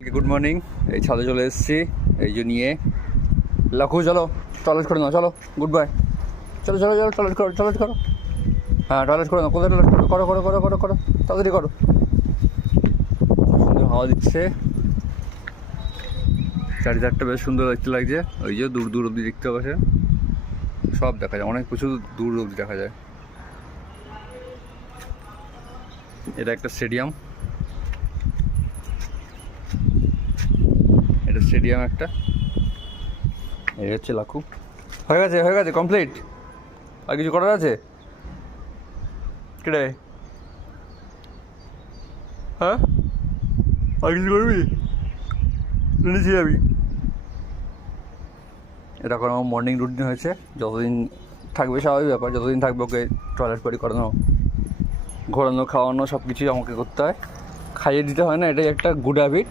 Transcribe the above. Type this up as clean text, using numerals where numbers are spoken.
Good morning. এই ছাদে চলে এসেছি এই যে নিয়ে লাখু, চলো টয়লেট করে নাও, চলো গুড বাই, চলো চলো চলো টয়লেট করো, টয়লেট করো, হ্যাঁ টয়লেট করে নাও, কোথায় টয়লেট করো, করো করো করো করো করো তাড়াতাড়ি করো। সুন্দর হাওয়া দিচ্ছে, চারিধারটা বেশ সুন্দর দেখতে লাগছে। ওই যে দূর দূর অবধি দেখতে পাচ্ছে, সব দেখা যায়, অনেক প্রচুর দূর অবধি দেখা যায়। এটা একটা স্টেডিয়াম, এটা স্টেডিয়াম একটা। এই হচ্ছে লাখু। হয়ে গেছে কমপ্লিট। আর কিছু করার আছে? কেটে হ্যাঁ, আর কিছু করবি? নিচে যাবি? এটা কোনো আমার মর্নিং রুটিন হয়েছে, যতদিন থাকবে স্বাভাবিক ব্যাপার, যতদিন থাকবে ওকে টয়লেট পরি করানো, ঘোরানো, খাওয়ানো সব কিছুই আমাকে করতে হয়, খাইয়ে দিতে হয় না, এটাই একটা গুড হ্যাবিট।